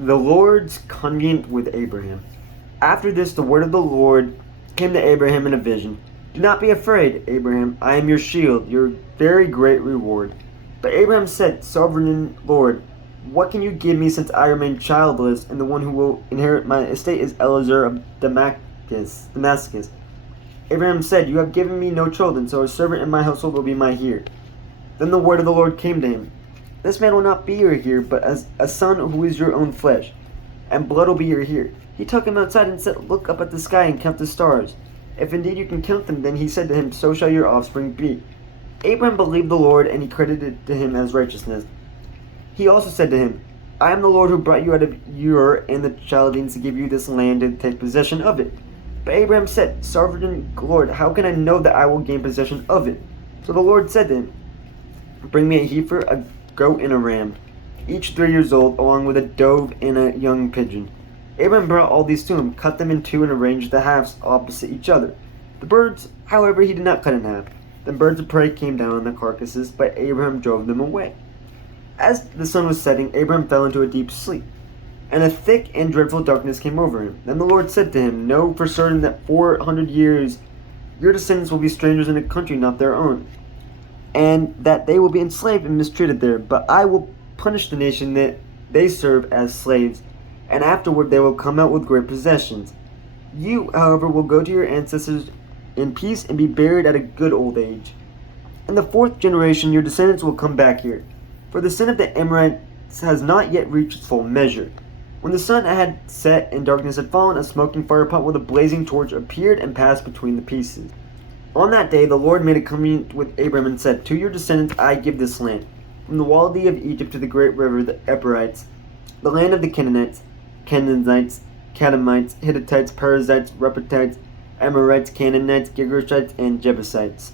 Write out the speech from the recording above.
The Lord's covenant with Abraham. After this, the word of the Lord came to Abraham in a vision. Do not be afraid, Abraham. I am your shield, your very great reward. But Abraham said, Sovereign Lord, what can you give me since I remain childless, and the one who will inherit my estate is Eliezer of Damascus? Abraham said, You have given me no children, so a servant in my household will be my heir. Then the word of the Lord came to him. This man will not be your heir, but as a son who is your own flesh, and blood will be your heir. He took him outside and said, Look up at the sky and count the stars. If indeed you can count them, then he said to him, So shall your offspring be. Abraham believed the Lord, and he credited it to him as righteousness. He also said to him, I am the Lord who brought you out of Ur and the Chaldeans to give you this land and take possession of it. But Abraham said, Sovereign Lord, how can I know that I will gain possession of it? So the Lord said to him, Bring me a heifer, a goat, and a ram, each 3 years old, along with a dove and a young pigeon. Abraham brought all these to him, cut them in two, and arranged the halves opposite each other. The birds, however, he did not cut in half. Then birds of prey came down on the carcasses, but Abraham drove them away. As the sun was setting, Abraham fell into a deep sleep, and a thick and dreadful darkness came over him. Then the Lord said to him, Know for certain that 400 years your descendants will be strangers in a country not their own, and that they will be enslaved and mistreated there. But I will punish the nation that they serve as slaves, and afterward they will come out with great possessions. You, however, will go to your ancestors in peace and be buried at a good old age. In the 4th generation your descendants will come back here, for the sin of the Amorites has not yet reached its full measure. When the sun had set and darkness had fallen, a smoking firepot with a blazing torch appeared and passed between the pieces. On that day the Lord made a covenant with Abraham and said, To your descendants I give this land, from the wadi of Egypt to the great river, the Epirites, the land of the Canaanites, Kenizzites, Kadamites, Hittites, Perizzites, Rephaites, Amorites, Canaanites, Girgashites, and Jebusites.